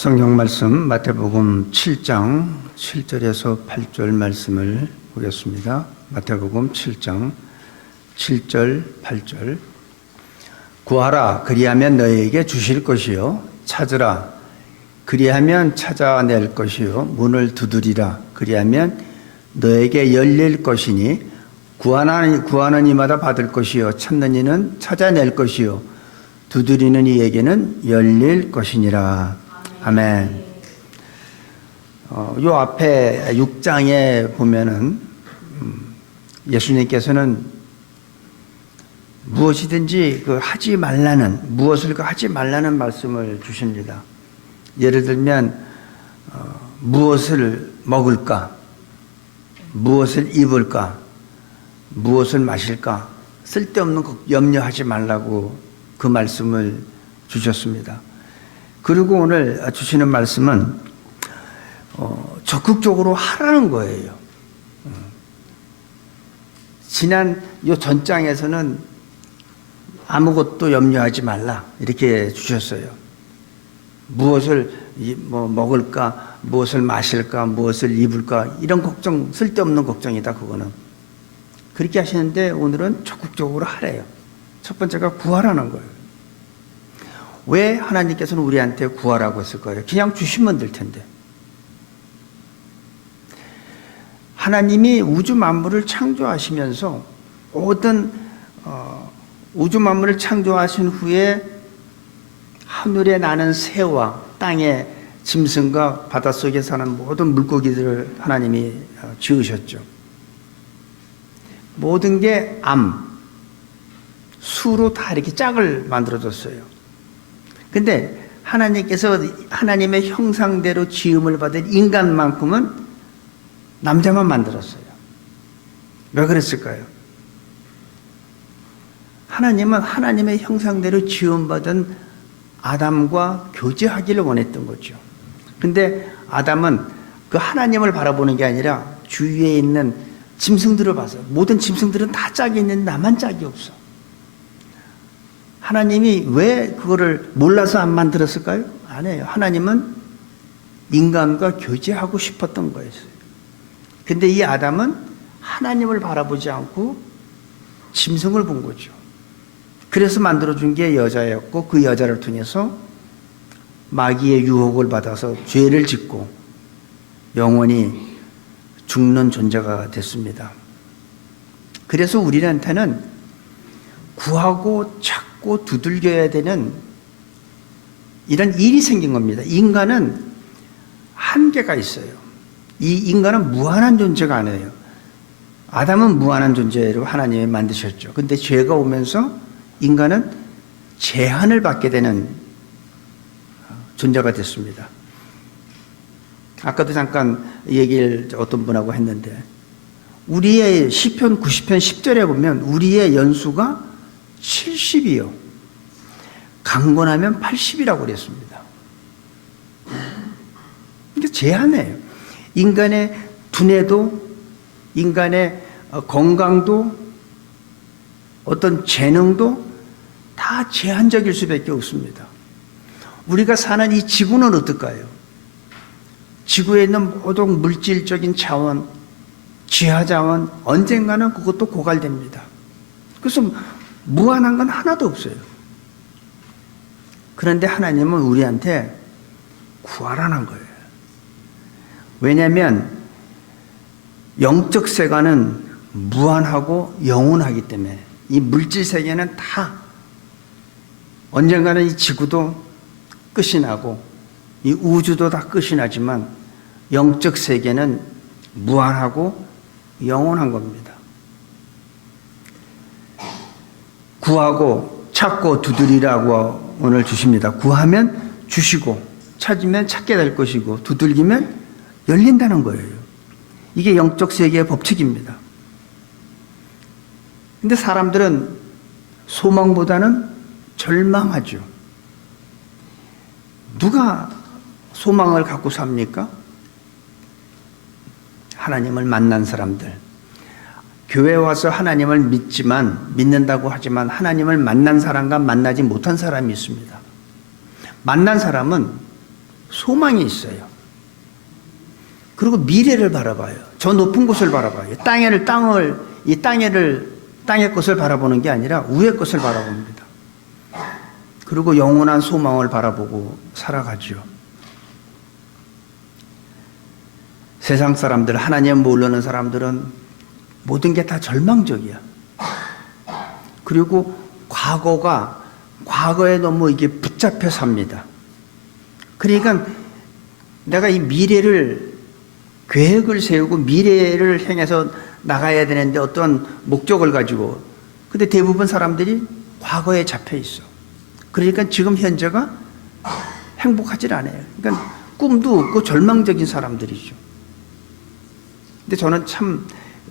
성경 말씀 마태복음 7장 7절에서 8절 말씀을 보겠습니다. 마태복음 7장 7절 8절. 구하라 그리하면 너희에게 주실 것이요, 찾으라 그리하면 찾아낼 것이요, 문을 두드리라 그리하면 너에게 열릴 것이니 구하는 이마다 받을 것이요, 찾는 이는 찾아낼 것이요, 두드리는 이에게는 열릴 것이니라. 아멘. 요 앞에 6장에 보면은 예수님께서는 무엇이든지 하지 말라는, 무엇을 하지 말라는 말씀을 주십니다. 예를 들면 무엇을 먹을까, 무엇을 입을까, 무엇을 마실까, 쓸데없는 염려하지 말라고 그 말씀을 주셨습니다. 그리고 오늘 주시는 말씀은 적극적으로 하라는 거예요. 지난 요 전장에서는 아무것도 염려하지 말라 이렇게 주셨어요. 무엇을 먹을까, 무엇을 마실까, 무엇을 입을까, 이런 걱정, 쓸데없는 걱정이다 그거는. 그렇게 하시는데 오늘은 적극적으로 하래요. 첫 번째가 구하라는 거예요. 왜 하나님께서는 우리한테 구하라고 했을 거예요? 그냥 주시면 될 텐데. 하나님이 우주 만물을 창조하시면서 모든 우주 만물을 창조하신 후에 하늘에 나는 새와 땅의 짐승과 바닷속에 사는 모든 물고기들을 하나님이 지으셨죠. 모든 게 수로 다 이렇게 짝을 만들어줬어요. 근데 하나님께서 하나님의 형상대로 지음을 받은 인간만큼은 남자만 만들었어요. 왜 그랬을까요? 하나님은 하나님의 형상대로 지음받은 아담과 교제하기를 원했던 거죠. 근데 아담은 그 하나님을 바라보는 게 아니라 주위에 있는 짐승들을 봐서, 모든 짐승들은 다 짝이 있는데 나만 짝이 없어. 하나님이 왜 그거를 몰라서 안 만들었을까요? 아니에요. 하나님은 인간과 교제하고 싶었던 거였어요. 근데 이 아담은 하나님을 바라보지 않고 짐승을 본 거죠. 그래서 만들어준 게 여자였고, 그 여자를 통해서 마귀의 유혹을 받아서 죄를 짓고 영원히 죽는 존재가 됐습니다. 그래서 우리한테는 구하고 찾고 두들겨야 되는 이런 일이 생긴 겁니다. 인간은 한계가 있어요. 이 인간은 무한한 존재가 아니에요. 아담은 무한한 존재로 하나님이 만드셨죠. 근데 죄가 오면서 인간은 제한을 받게 되는 존재가 됐습니다. 아까도 잠깐 얘기를 어떤 분하고 했는데, 우리의 시편 90편 10절에 보면 우리의 연수가 70이요. 강건하면 80이라고 그랬습니다. 이게 제한이에요. 인간의 두뇌도, 인간의 건강도, 어떤 재능도 다 제한적일 수밖에 없습니다. 우리가 사는 이 지구는 어떨까요? 지구에 있는 모든 물질적인 자원, 지하 자원, 언젠가는 그것도 고갈됩니다. 그래서 무한한 건 하나도 없어요. 그런데 하나님은 우리한테 구하라는 거예요. 왜냐하면 영적 세계는 무한하고 영원하기 때문에, 이 물질 세계는 다 언젠가는 이 지구도 끝이 나고 이 우주도 다 끝이 나지만 영적 세계는 무한하고 영원한 겁니다. 구하고 찾고 두드리라고 오늘 주십니다. 구하면 주시고, 찾으면 찾게 될 것이고, 두들기면 열린다는 거예요. 이게 영적 세계의 법칙입니다. 근데 사람들은 소망보다는 절망하죠. 누가 소망을 갖고 삽니까? 하나님을 만난 사람들. 교회 와서 하나님을 믿는다고 하지만 하나님을 만난 사람과 만나지 못한 사람이 있습니다. 만난 사람은 소망이 있어요. 그리고 미래를 바라봐요. 저 높은 곳을 바라봐요. 땅의 것을 바라보는 게 아니라 위의 것을 바라봅니다. 그리고 영원한 소망을 바라보고 살아가죠. 세상 사람들, 하나님 모르는 사람들은 모든 게 다 절망적이야. 그리고 과거에 너무 이게 붙잡혀 삽니다. 그러니까 내가 이 미래를, 계획을 세우고 미래를 향해서 나가야 되는데 어떤 목적을 가지고, 근데 대부분 사람들이 과거에 잡혀 있어. 그러니까 지금 현재가 행복하지 않아요. 그러니까 꿈도 없고 절망적인 사람들이죠. 근데 저는 참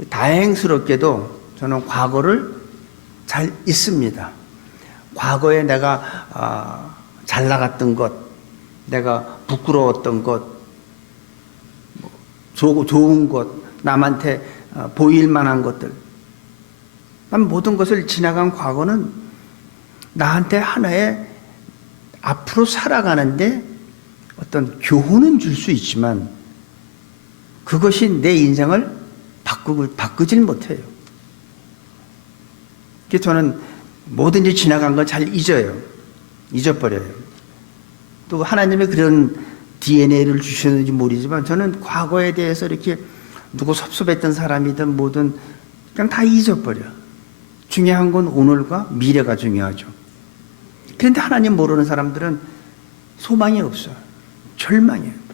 다행스럽게도 저는 과거를 잘 잊습니다. 과거에 내가 잘 나갔던 것, 내가 부끄러웠던 것, 좋은 것, 남한테 보일 만한 것들, 모든 것을 지나간 과거는 나한테 하나의 앞으로 살아가는데 어떤 교훈은 줄 수 있지만 그것이 내 인생을 바꾸질 못해요. 그래서 저는 뭐든지 지나간 걸 잘 잊어버려요. 또 하나님의 그런 DNA를 주셨는지 모르지만 저는 과거에 대해서 이렇게 누구 섭섭했던 사람이든 뭐든 그냥 다 잊어버려. 중요한 건 오늘과 미래가 중요하죠. 그런데 하나님 모르는 사람들은 소망이 없어요. 절망이에요.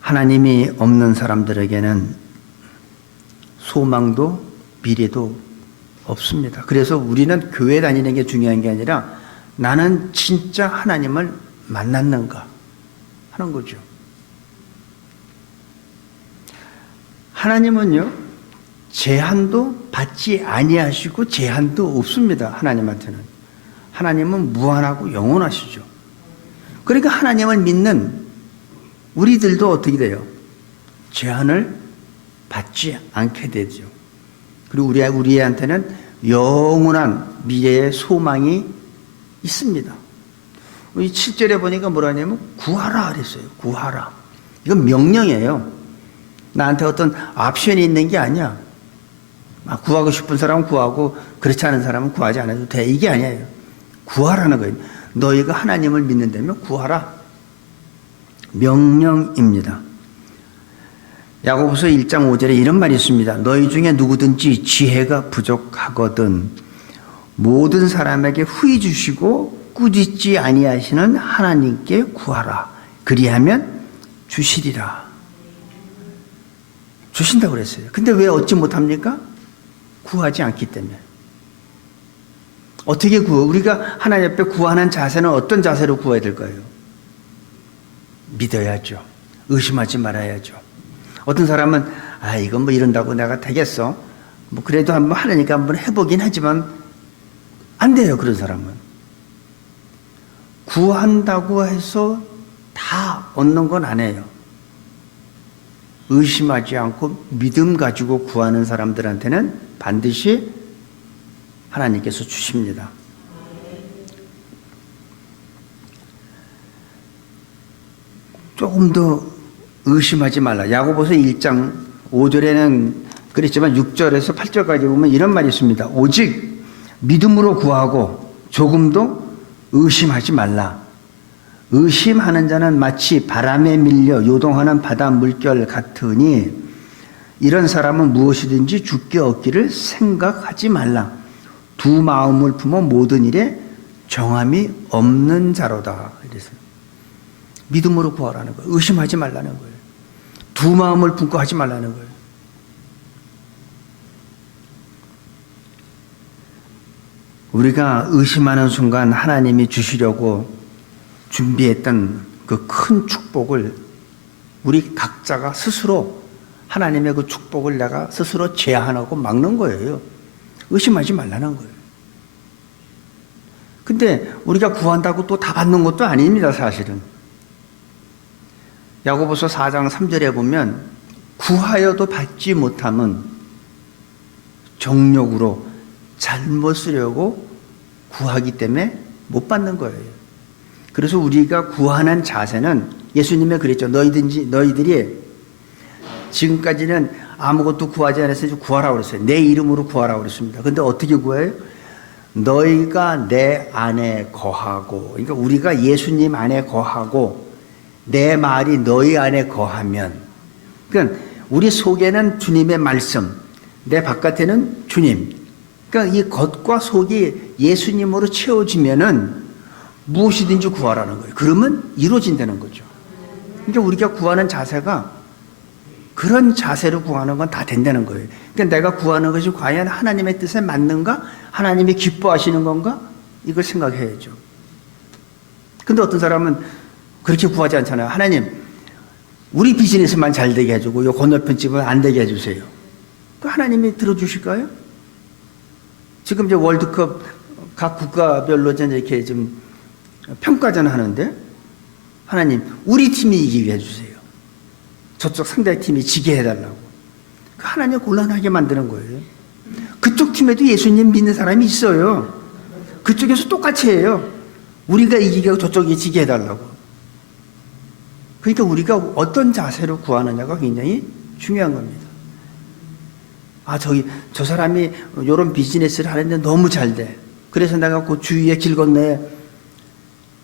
하나님이 없는 사람들에게는 소망도 미래도 없습니다. 그래서 우리는 교회 다니는 게 중요한 게 아니라 나는 진짜 하나님을 만났는가 하는 거죠. 하나님은요, 제한도 받지 아니하시고 제한도 없습니다. 하나님한테는. 하나님은 무한하고 영원하시죠. 그러니까 하나님을 믿는 우리들도 어떻게 돼요? 제한을 받지 않게 되죠. 그리고 우리한테는 영원한 미래의 소망이 있습니다. 이 7절에 보니까 뭐라냐면 구하라 그랬어요. 구하라. 이건 명령이에요. 나한테 어떤 옵션이 있는 게 아니야. 구하고 싶은 사람은 구하고 그렇지 않은 사람은 구하지 않아도 돼. 이게 아니에요. 구하라는 거예요. 너희가 하나님을 믿는다면 구하라. 명령입니다. 야고보서 1장 5절에 이런 말이 있습니다. 너희 중에 누구든지 지혜가 부족하거든 모든 사람에게 후히 주시고 꾸짖지 아니하시는 하나님께 구하라. 그리하면 주시리라. 주신다고 그랬어요. 근데 왜 얻지 못합니까? 구하지 않기 때문에. 어떻게 우리가 하나님 앞에 구하는 자세는 어떤 자세로 구해야 될까요? 믿어야죠. 의심하지 말아야죠. 어떤 사람은 이건 뭐 이런다고 내가 되겠어? 뭐 그래도 한번 하려니까 한번 해보긴 하지만 안 돼요. 그런 사람은. 구한다고 해서 다 얻는 건 아니에요. 의심하지 않고 믿음 가지고 구하는 사람들한테는 반드시 하나님께서 주십니다. 조금 더 의심하지 말라. 야고보서 1장 5절에는 그랬지만 6절에서 8절까지 보면 이런 말이 있습니다. 오직 믿음으로 구하고 조금도 의심하지 말라. 의심하는 자는 마치 바람에 밀려 요동하는 바다 물결 같으니 이런 사람은 무엇이든지 주께 얻기를 생각하지 말라. 두 마음을 품어 모든 일에 정함이 없는 자로다. 이래서 믿음으로 구하라는 거예요. 의심하지 말라는 거예요. 두 마음을 품고 하지 말라는 거예요. 우리가 의심하는 순간 하나님이 주시려고 준비했던 그 큰 축복을 우리 각자가 스스로 하나님의 그 축복을 내가 스스로 제한하고 막는 거예요. 의심하지 말라는 거예요. 근데 우리가 구한다고 또 다 받는 것도 아닙니다, 사실은. 야고보서 4장 3절에 보면 구하여도 받지 못함은 정욕으로 잘못 쓰려고 구하기 때문에 못 받는 거예요. 그래서 우리가 구하는 자세는 예수님이 그랬죠. 너희들이 지금까지는 아무것도 구하지 않았어요. 구하라고 그랬어요. 내 이름으로 구하라고 그랬습니다. 근데 어떻게 구해요? 너희가 내 안에 거하고, 그러니까 우리가 예수님 안에 거하고 내 말이 너희 안에 거하면, 그러니까 우리 속에는 주님의 말씀, 내 바깥에는 주님. 그러니까 이 겉과 속이 예수님으로 채워지면은 무엇이든지 구하라는 거예요. 그러면 이루어진다는 거죠. 그러니까 우리가 구하는 자세가 그런 자세로 구하는 건 다 된다는 거예요. 그러니까 내가 구하는 것이 과연 하나님의 뜻에 맞는가? 하나님이 기뻐하시는 건가? 이걸 생각해야죠. 근데 어떤 사람은 그렇게 구하지 않잖아요. 하나님, 우리 비즈니스만 잘 되게 해주고 요 건너편 집은 안 되게 해주세요. 그 하나님이 들어주실까요? 지금 이제 월드컵 각 국가별로 이렇게 좀 평가전 하는데 하나님, 우리 팀이 이기게 해주세요. 저쪽 상대 팀이 지게 해달라고. 하나님 곤란하게 만드는 거예요. 그쪽 팀에도 예수님 믿는 사람이 있어요. 그쪽에서 똑같이 해요. 우리가 이기게 하고 저쪽이 지게 해달라고. 그러니까 우리가 어떤 자세로 구하느냐가 굉장히 중요한 겁니다. 저 사람이 이런 비즈니스를 하는데 너무 잘 돼. 그래서 내가 그 주위에 길 건너에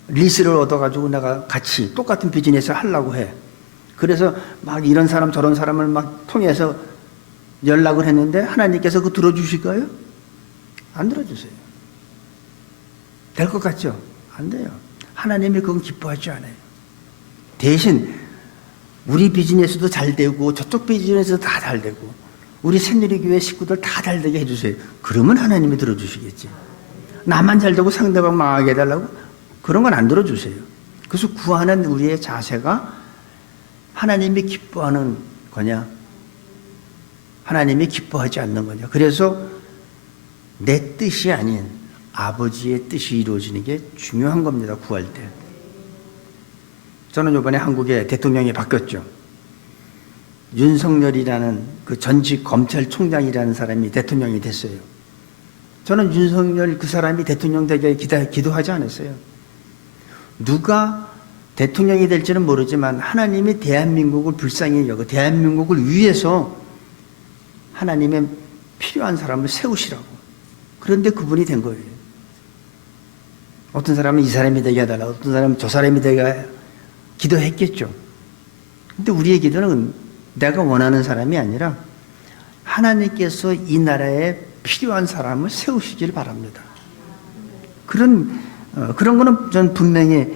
리스를 얻어가지고 내가 같이 똑같은 비즈니스를 하려고 해. 그래서 막 이런 사람 저런 사람을 막 통해서 연락을 했는데 하나님께서 그거 들어주실까요? 안 들어주세요. 될 것 같죠? 안 돼요. 하나님이 그건 기뻐하지 않아요. 대신 우리 비즈니스도 잘 되고 저쪽 비즈니스도 다 잘 되고 우리 새누리교회 식구들 다 잘 되게 해주세요. 그러면 하나님이 들어주시겠지. 나만 잘 되고 상대방 망하게 해달라고? 그런 건 안 들어주세요. 그래서 구하는 우리의 자세가 하나님이 기뻐하는 거냐? 하나님이 기뻐하지 않는 거냐? 그래서 내 뜻이 아닌 아버지의 뜻이 이루어지는 게 중요한 겁니다. 구할 때. 저는 이번에 한국에 대통령이 바뀌었죠. 윤석열이라는 그 전직 검찰총장이라는 사람이 대통령이 됐어요. 저는 윤석열 그 사람이 대통령 되게 기도하지 않았어요. 누가 대통령이 될지는 모르지만 하나님이 대한민국을 불쌍히 여겨 대한민국을 위해서 하나님의 필요한 사람을 세우시라고. 그런데 그분이 된 거예요. 어떤 사람은 이 사람이 되게 해달라, 어떤 사람은 저 사람이 되게 기도했겠죠. 근데 우리의 기도는 내가 원하는 사람이 아니라 하나님께서 이 나라에 필요한 사람을 세우시길 바랍니다. 그런 거는 전 분명히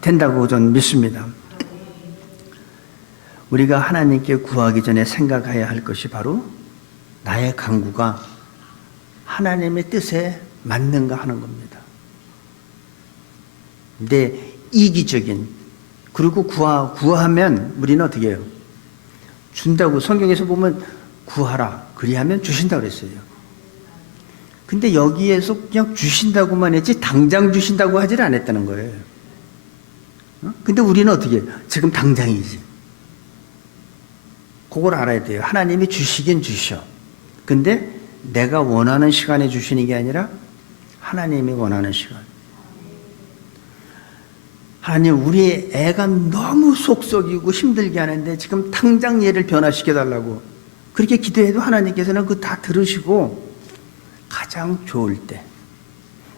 된다고 전 믿습니다. 우리가 하나님께 구하기 전에 생각해야 할 것이 바로 나의 간구가 하나님의 뜻에 맞는가 하는 겁니다. 근데 이기적인, 그리고 구하면 우리는 어떻게 해요? 준다고 성경에서 보면 구하라 그리하면 주신다고 그랬어요. 근데 여기에서 그냥 주신다고만 했지 당장 주신다고 하질 않았다는 거예요. 근데 우리는 어떻게 해요? 지금 당장이지. 그걸 알아야 돼요. 하나님이 주시긴 주셔. 근데 내가 원하는 시간에 주시는 게 아니라 하나님이 원하는 시간. 하나님, 우리 애가 너무 속썩이고 힘들게 하는데 지금 당장 얘를 변화시켜달라고. 그렇게 기도해도 하나님께서는 그거 다 들으시고 가장 좋을 때,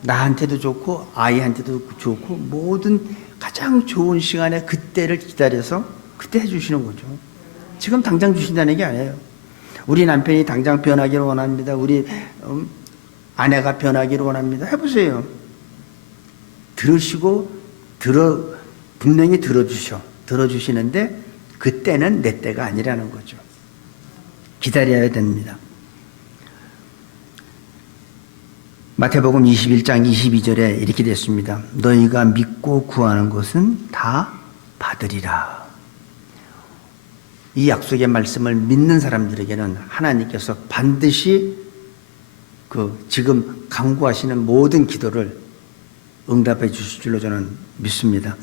나한테도 좋고 아이한테도 좋고 모든 가장 좋은 시간에 그때를 기다려서 그때 해주시는 거죠. 지금 당장 주신다는 게 아니에요. 우리 남편이 당장 변하기를 원합니다. 우리 아내가 변하기를 원합니다. 해보세요. 들으시고 분명히 들어주시는데 그때는 내 때가 아니라는 거죠. 기다려야 됩니다. 마태복음 21장 22절에 이렇게 됐습니다. 너희가 믿고 구하는 것은 다 받으리라. 이 약속의 말씀을 믿는 사람들에게는 하나님께서 반드시 지금 간구하시는 모든 기도를 응답해 주실 줄로 저는 믿습니다.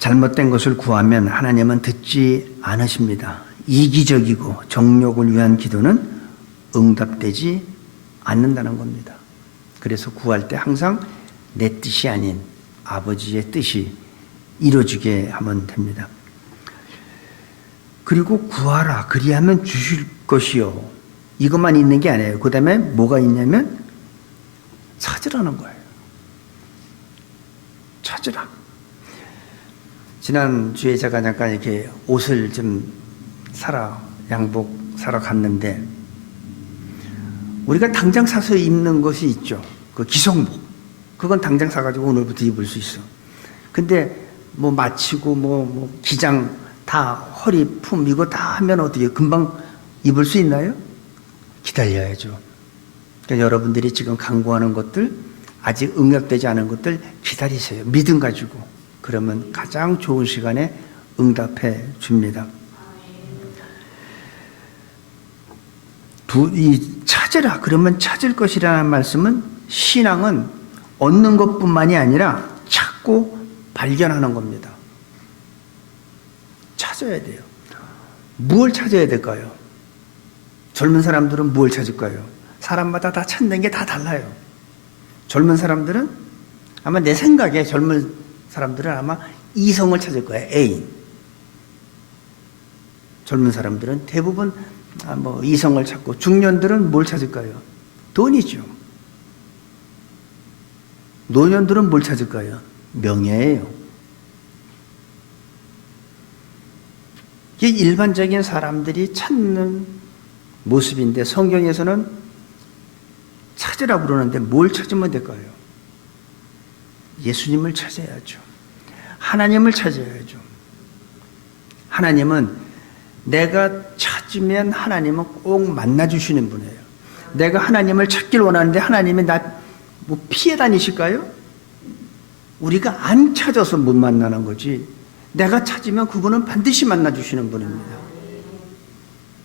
잘못된 것을 구하면 하나님은 듣지 않으십니다. 이기적이고 정욕을 위한 기도는 응답되지 않는다는 겁니다. 그래서 구할 때 항상 내 뜻이 아닌 아버지의 뜻이 이루어지게 하면 됩니다. 그리고 구하라 그리하면 주실 것이요. 이것만 있는 게 아니에요. 그 다음에 뭐가 있냐면 찾으라는 거예요. 찾으라. 지난주에 제가 잠깐 이렇게 옷을 좀 양복 사러 갔는데, 우리가 당장 사서 입는 것이 있죠. 그 기성복. 그건 당장 사가지고 오늘부터 입을 수 있어. 근데 뭐 마치고 기장 다 허리 품 이거 다 하면 어떻게 금방 입을 수 있나요? 기다려야죠. 그러니까 여러분들이 지금 강구하는 것들, 아직 응답되지 않은 것들 기다리세요. 믿음 가지고. 그러면 가장 좋은 시간에 응답해 줍니다. 찾으라 그러면 찾을 것이라는 말씀은, 신앙은 얻는 것뿐만이 아니라 찾고 발견하는 겁니다. 찾아야 돼요. 무엇을 찾아야 될까요? 젊은 사람들은 무엇을 찾을까요? 사람마다 다 찾는 게 다 달라요. 젊은 사람들은 아마 내 생각에 젊은 사람들은 아마 이성을 찾을 거예요. 애인. 젊은 사람들은 대부분 이성을 찾고, 중년들은 뭘 찾을까요? 돈이죠. 노년들은 뭘 찾을까요? 명예예요. 이게 일반적인 사람들이 찾는 모습인데, 성경에서는 찾으라 부르는데 뭘 찾으면 될까요? 예수님을 찾아야죠. 하나님을 찾아야죠. 하나님은 내가 찾으면 하나님은 꼭 만나주시는 분이에요. 내가 하나님을 찾길 원하는데 하나님이 나 피해 다니실까요? 우리가 안 찾아서 못 만나는 거지, 내가 찾으면 그분은 반드시 만나주시는 분입니다.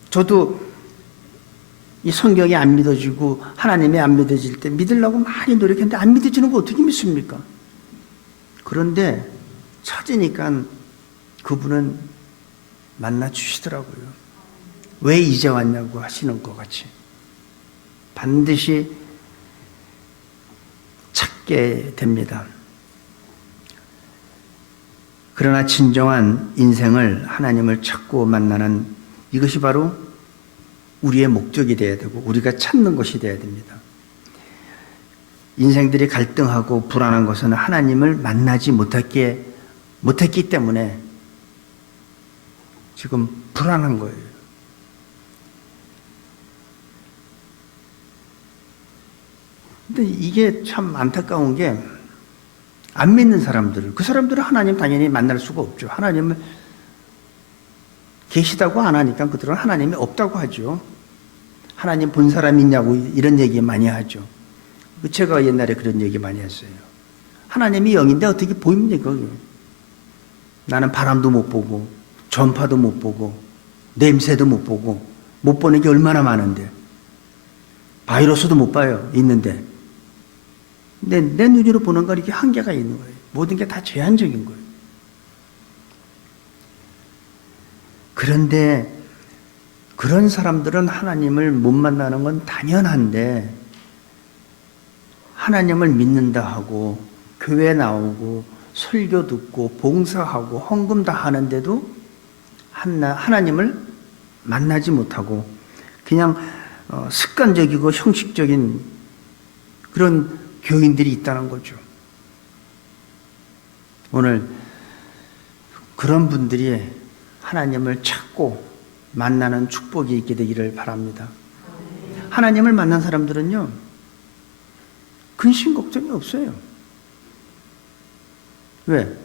저도 이 성경이 안 믿어지고 하나님이 안 믿어질 때 믿으려고 많이 노력했는데 안 믿어지는 거 어떻게 믿습니까? 그런데 찾으니까 그분은 만나주시더라고요. 왜 이제 왔냐고 하시는 것 같이. 반드시 찾게 됩니다. 그러나 진정한 인생을 하나님을 찾고 만나는, 이것이 바로 우리의 목적이 되어야 되고 우리가 찾는 것이 되어야 됩니다. 인생들이 갈등하고 불안한 것은 하나님을 만나지 못했기 때문에 지금 불안한 거예요. 근데 이게 참 안타까운 게, 안 믿는 사람들, 그 사람들은 하나님 당연히 만날 수가 없죠. 하나님을 계시다고 안 하니까 그들은 하나님이 없다고 하죠. 하나님 본 사람이 있냐고 이런 얘기 많이 하죠. 제가 옛날에 그런 얘기 많이 했어요. 하나님이 영인데 어떻게 보입니까? 나는 바람도 못 보고 전파도 못 보고 냄새도 못 보고, 못 보는 게 얼마나 많은데, 바이러스도 못 봐요. 있는데 내 눈으로 보는 건 이렇게 한계가 있는 거예요. 모든 게 다 제한적인 거예요. 그런데 그런 사람들은 하나님을 못 만나는 건 당연한데, 하나님을 믿는다 하고 교회 나오고 설교 듣고 봉사하고 헌금 다 하는데도 하나님을 만나지 못하고 그냥 습관적이고 형식적인 그런 교인들이 있다는 거죠. 오늘 그런 분들이 하나님을 찾고 만나는 축복이 있게 되기를 바랍니다. 하나님을 만난 사람들은요, 근심 걱정이 없어요. 왜?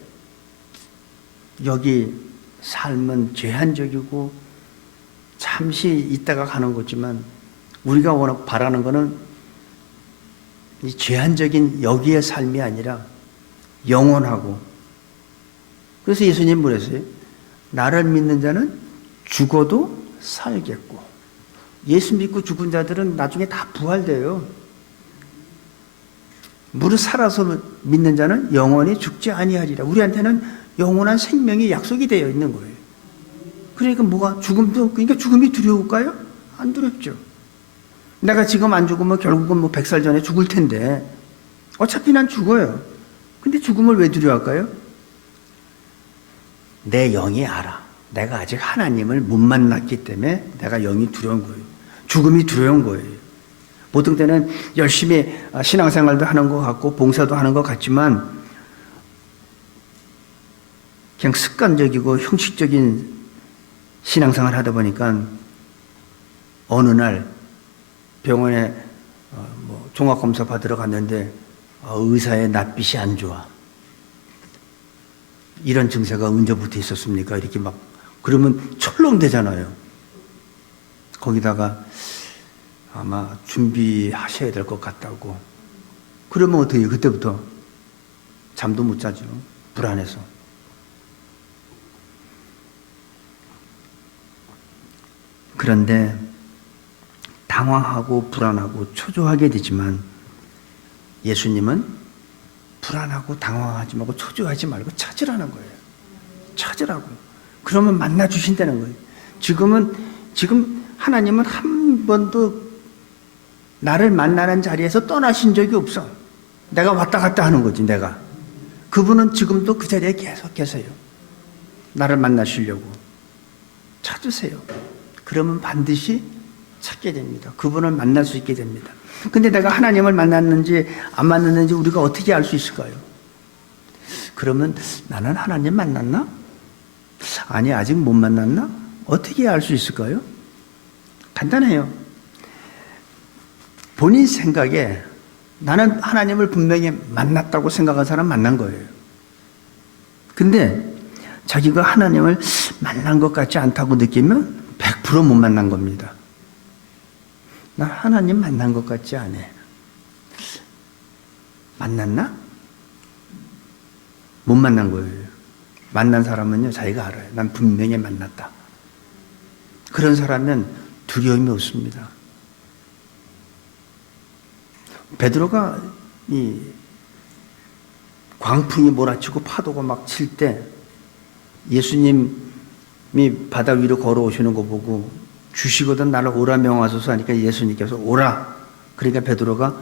여기 삶은 제한적이고 잠시 있다가 가는 거지만, 우리가 워낙 바라는 거는 이 제한적인 여기의 삶이 아니라 영원하고. 그래서 예수님 뭐랬어요? 나를 믿는 자는 죽어도 살겠고. 예수 믿고 죽은 자들은 나중에 다 부활돼요. 무릇 살아서 믿는 자는 영원히 죽지 아니하리라. 우리한테는 영원한 생명이 약속이 되어 있는 거예요. 그러니까 뭐가 죽음도, 그러니까 죽음이 두려울까요? 안 두렵죠. 내가 지금 안 죽으면 결국은 뭐 100살 전에 죽을 텐데 어차피 난 죽어요. 근데 죽음을 왜 두려워할까요? 내 영이 알아. 내가 아직 하나님을 못 만났기 때문에 내가 영이 두려운 거예요. 죽음이 두려운 거예요. 보통 때는 열심히 신앙생활도 하는 것 같고 봉사도 하는 것 같지만 그냥 습관적이고 형식적인 신앙생활 하다 보니까 어느 날 병원에 종합검사 받으러 갔는데 의사의 낯빛이 안 좋아. 이런 증세가 언제부터 있었습니까? 이렇게 막 그러면 철렁대잖아요. 거기다가 아마 준비하셔야 될 것 같다고. 그러면 어떻게 해요? 그때부터 잠도 못 자죠. 불안해서. 그런데 당황하고 불안하고 초조하게 되지만 예수님은 불안하고 당황하지 말고 초조하지 말고 찾으라는 거예요. 찾으라고. 그러면 만나 주신다는 거예요. 지금 하나님은 한 번도 나를 만나는 자리에서 떠나신 적이 없어. 내가 왔다 갔다 하는 거지, 내가. 그분은 지금도 그 자리에 계속 계세요. 나를 만나시려고. 찾으세요. 그러면 반드시 찾게 됩니다. 그분을 만날 수 있게 됩니다. 근데 내가 하나님을 만났는지 안 만났는지 우리가 어떻게 알 수 있을까요? 그러면 나는 하나님 만났나? 아니, 아직 못 만났나? 어떻게 알 수 있을까요? 간단해요. 본인 생각에 나는 하나님을 분명히 만났다고 생각한 사람 만난 거예요. 근데 자기가 하나님을 만난 것 같지 않다고 느끼면 100% 못 만난 겁니다. 나 하나님 만난 것 같지 않아. 만났나? 못 만난 거예요. 만난 사람은요, 자기가 알아요. 난 분명히 만났다. 그런 사람은 두려움이 없습니다. 베드로가 이 광풍이 몰아치고 파도가 막 칠 때 예수님이 바다 위로 걸어오시는 거 보고 주시거든 나를 오라 명하소서 하니까 예수님께서 오라. 그러니까 베드로가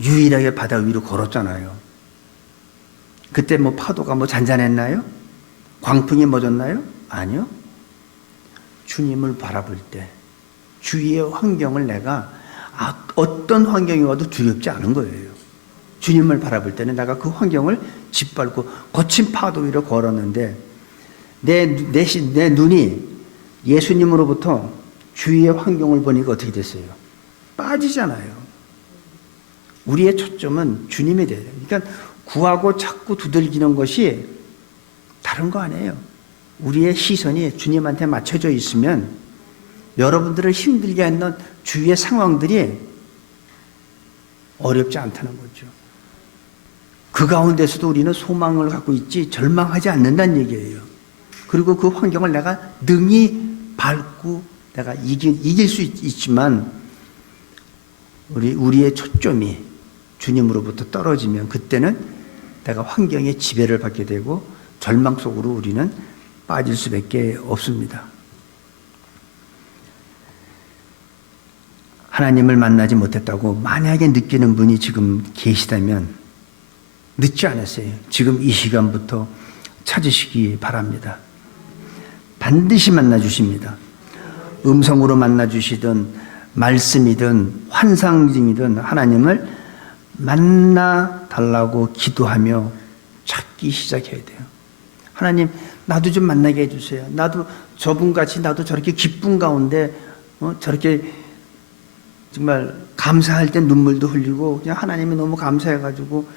유일하게 바다 위로 걸었잖아요. 그때 뭐 파도가 뭐 잔잔했나요? 광풍이 멎었나요? 아니요. 주님을 바라볼 때 주위의 환경을 내가 어떤 환경이 와도 두렵지 않은 거예요. 주님을 바라볼 때는 내가 그 환경을 짓밟고 거친 파도 위로 걸었는데 내 눈이 예수님으로부터 주위의 환경을 보니까 어떻게 됐어요? 빠지잖아요. 우리의 초점은 주님에 대해요. 그러니까 구하고 찾고 두들기는 것이 다른 거 아니에요. 우리의 시선이 주님한테 맞춰져 있으면 여러분들을 힘들게 하는 주위의 상황들이 어렵지 않다는 거죠. 그 가운데서도 우리는 소망을 갖고 있지 절망하지 않는다는 얘기예요. 그리고 그 환경을 내가 능히 밟고 내가 이길 수 있지만 우리의 초점이 주님으로부터 떨어지면 그때는 내가 환경의 지배를 받게 되고 절망 속으로 우리는 빠질 수밖에 없습니다. 하나님을 만나지 못했다고 만약에 느끼는 분이 지금 계시다면 늦지 않았어요. 지금 이 시간부터 찾으시기 바랍니다. 반드시 만나 주십니다. 음성으로 만나 주시든 말씀이든 환상이든 하나님을 만나 달라고 기도하며 찾기 시작해야 돼요. 하나님, 나도 좀 만나게 해주세요. 나도 저분같이 나도 저렇게 기쁨 가운데 저렇게 정말 감사할 때 눈물도 흘리고 그냥 하나님이 너무 감사해가지고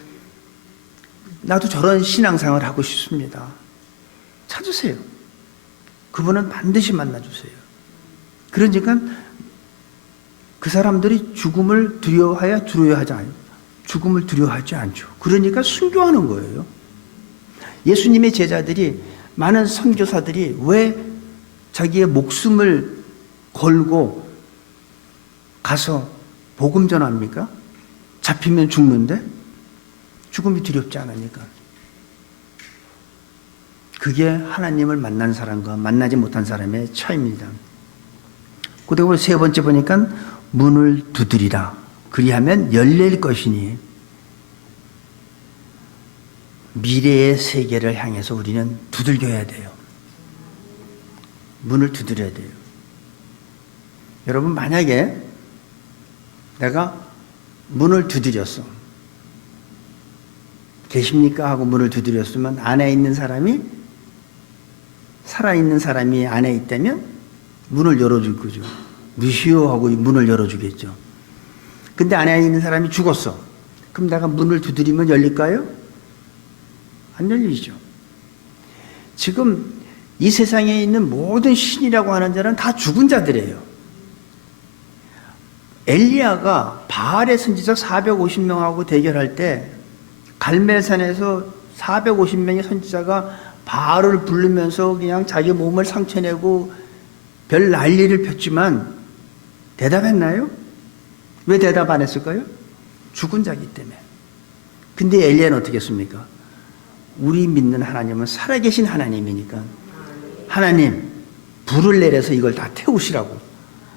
나도 저런 신앙생활 하고 싶습니다. 찾으세요. 그분은 반드시 만나주세요. 그러니까 그 사람들이 죽음을 두려워하지 않아요. 죽음을 두려워하지 않죠. 그러니까 순교하는 거예요. 예수님의 제자들이 많은 선교사들이 왜 자기의 목숨을 걸고 가서 복음 전합니까? 잡히면 죽는데 죽음이 두렵지 않으니까. 그게 하나님을 만난 사람과 만나지 못한 사람의 차이입니다. 그리고 세 번째 보니까 문을 두드리라. 그리하면 열릴 것이니. 미래의 세계를 향해서 우리는 두들겨야 돼요. 문을 두드려야 돼요. 여러분, 만약에 내가 문을 두드렸어. 계십니까? 하고 문을 두드렸으면 안에 있는 사람이, 살아있는 사람이 안에 있다면 문을 열어줄 거죠. 누시오 하고 문을 열어주겠죠. 근데 안에 있는 사람이 죽었어. 그럼 내가 문을 두드리면 열릴까요? 안 열리죠. 지금 이 세상에 있는 모든 신이라고 하는 자는 다 죽은 자들이에요. 엘리야가 바알의 선지자 450명하고 대결할 때 갈멜산에서 450명의 선지자가 바알을 부르면서 그냥 자기 몸을 상처내고 별 난리를 폈지만 대답했나요? 왜 대답 안 했을까요? 죽은 자기 때문에. 근데 엘리야는 어떻게 했습니까? 우리 믿는 하나님은 살아계신 하나님이니까 하나님 불을 내려서 이걸 다 태우시라고,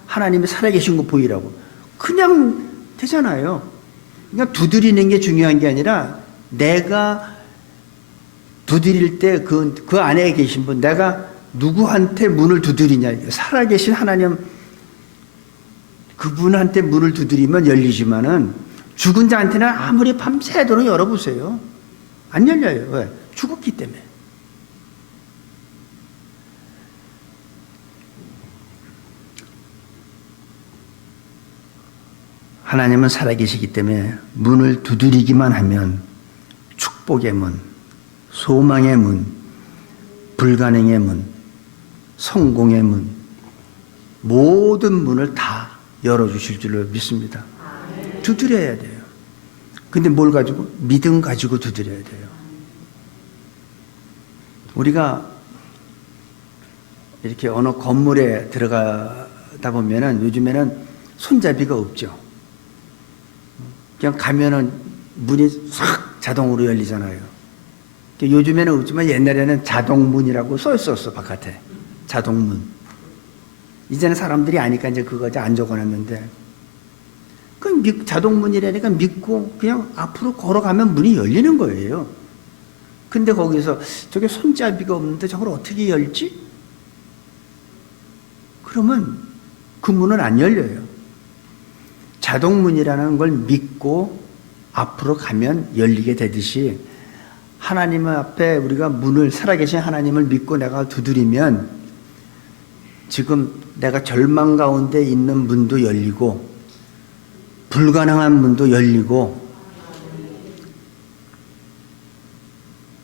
하나님이 살아계신 거 보이라고 그냥 되잖아요. 그러니까 두드리는 게 중요한 게 아니라 내가 두드릴 때 그 안에 계신 분, 내가 누구한테 문을 두드리냐, 살아계신 하나님 그분한테 문을 두드리면 열리지만은 죽은 자한테는 아무리 밤새도록 열어보세요. 안 열려요. 왜? 죽었기 때문에. 하나님은 살아계시기 때문에 문을 두드리기만 하면 축복의 문, 소망의 문, 불가능의 문, 성공의 문, 모든 문을 다 열어주실 줄로 믿습니다. 두드려야 돼요. 근데 뭘 가지고? 믿음 가지고 두드려야 돼요. 우리가 이렇게 어느 건물에 들어가다 보면은 요즘에는 손잡이가 없죠. 그냥 가면은 문이 싹 자동으로 열리잖아요. 요즘에는 없지만 옛날에는 자동문이라고 써 있었어, 바깥에. 자동문. 이제는 사람들이 아니까 이제 그거 안 적어놨는데, 그 자동문이라니까 믿고 그냥 앞으로 걸어가면 문이 열리는 거예요. 근데 거기서 저게 손잡이가 없는데 저걸 어떻게 열지? 그러면 그 문은 안 열려요. 자동문이라는 걸 믿고 앞으로 가면 열리게 되듯이 하나님 앞에 우리가 문을, 살아계신 하나님을 믿고 내가 두드리면 지금 내가 절망 가운데 있는 문도 열리고 불가능한 문도 열리고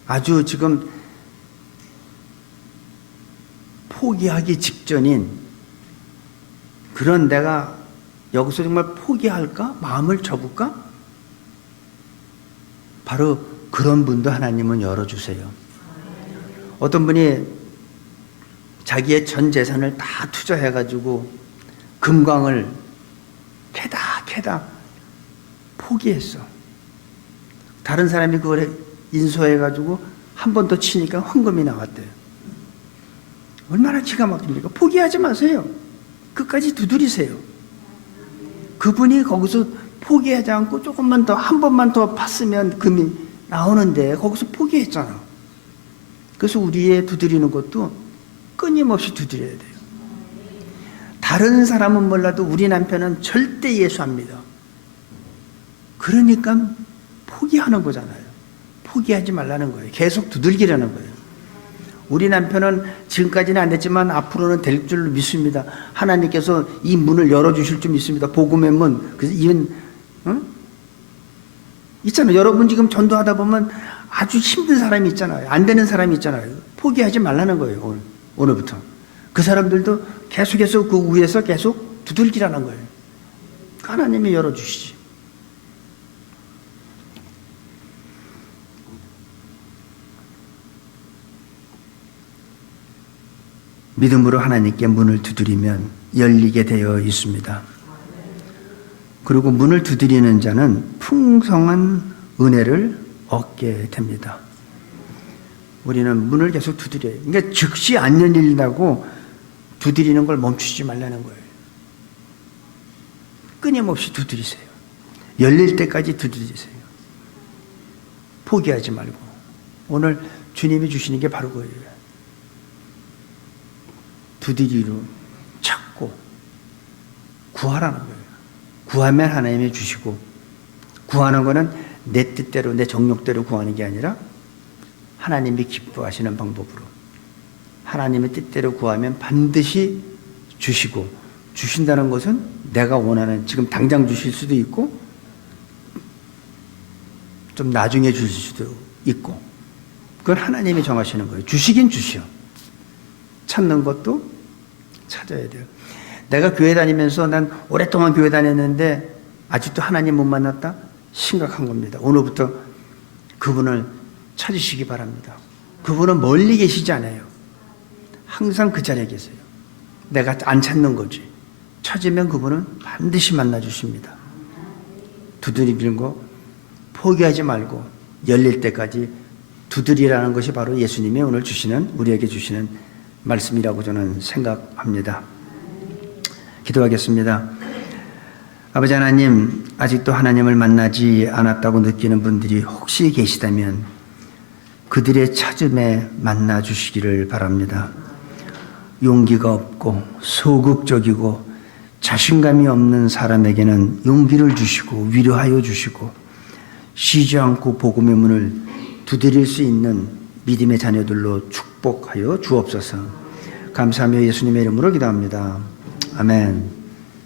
아주 지금 포기하기 직전인 그런, 내가 여기서 정말 포기할까? 마음을 접을까? 바로 그런 분도 하나님은 열어주세요. 어떤 분이 자기의 전 재산을 다 투자해가지고 금광을 캐다 포기했어. 다른 사람이 그걸 인수해가지고 한 번 더 치니까 헌금이 나왔대요. 얼마나 기가 막힙니까? 포기하지 마세요. 끝까지 두드리세요. 그분이 거기서 포기하지 않고 조금만 더, 한 번만 더 팠으면 금이 나오는데 거기서 포기했잖아. 그래서 우리의 두드리는 것도 끊임없이 두드려야 돼요. 다른 사람은 몰라도 우리 남편은 절대 예수합니다. 그러니까 포기하는 거잖아요. 포기하지 말라는 거예요. 계속 두들기라는 거예요. 우리 남편은 지금까지는 안 됐지만 앞으로는 될 줄 믿습니다. 하나님께서 이 문을 열어주실 줄 믿습니다. 복음의 문. 그래서 이런, 있잖아요. 여러분 지금 전도하다 보면 아주 힘든 사람이 있잖아요. 안 되는 사람이 있잖아요. 포기하지 말라는 거예요. 오늘부터. 그 사람들도 계속해서 그 위에서 계속 두들기라는 거예요. 하나님이 열어주시지. 믿음으로 하나님께 문을 두드리면 열리게 되어 있습니다. 그리고 문을 두드리는 자는 풍성한 은혜를 얻게 됩니다. 우리는 문을 계속 두드려요. 그러니까 즉시 안 열린다고 두드리는 걸 멈추지 말라는 거예요. 끊임없이 두드리세요. 열릴 때까지 두드리세요. 포기하지 말고. 오늘 주님이 주시는 게 바로 그거예요. 두드리로 찾고 구하라는 거예요. 구하면 하나님이 주시고, 구하는 거는 내 뜻대로 내 정욕대로 구하는 게 아니라 하나님이 기뻐하시는 방법으로, 하나님의 뜻대로 구하면 반드시 주시고, 주신다는 것은 내가 원하는, 지금 당장 주실 수도 있고 좀 나중에 주실 수도 있고, 그건 하나님이 정하시는 거예요. 주시긴 주시오. 찾는 것도 찾아야 돼요. 내가 교회 다니면서 난 오랫동안 교회 다녔는데 아직도 하나님 못 만났다? 심각한 겁니다. 오늘부터 그분을 찾으시기 바랍니다. 그분은 멀리 계시지 않아요. 항상 그 자리에 계세요. 내가 안 찾는 거지. 찾으면 그분은 반드시 만나주십니다. 두드리는 거 포기하지 말고 열릴 때까지 두드리라는 것이 바로 예수님이 오늘 주시는, 우리에게 주시는 말씀이라고 저는 생각합니다. 기도하겠습니다. 아버지 하나님, 아직도 하나님을 만나지 않았다고 느끼는 분들이 혹시 계시다면 그들의 찾음에 만나 주시기를 바랍니다. 용기가 없고 소극적이고 자신감이 없는 사람에게는 용기를 주시고 위로하여 주시고, 쉬지 않고 복음의 문을 두드릴 수 있는 믿음의 자녀들로 축복하여 주옵소서. 감사하며 예수님의 이름으로 기도합니다. 아멘.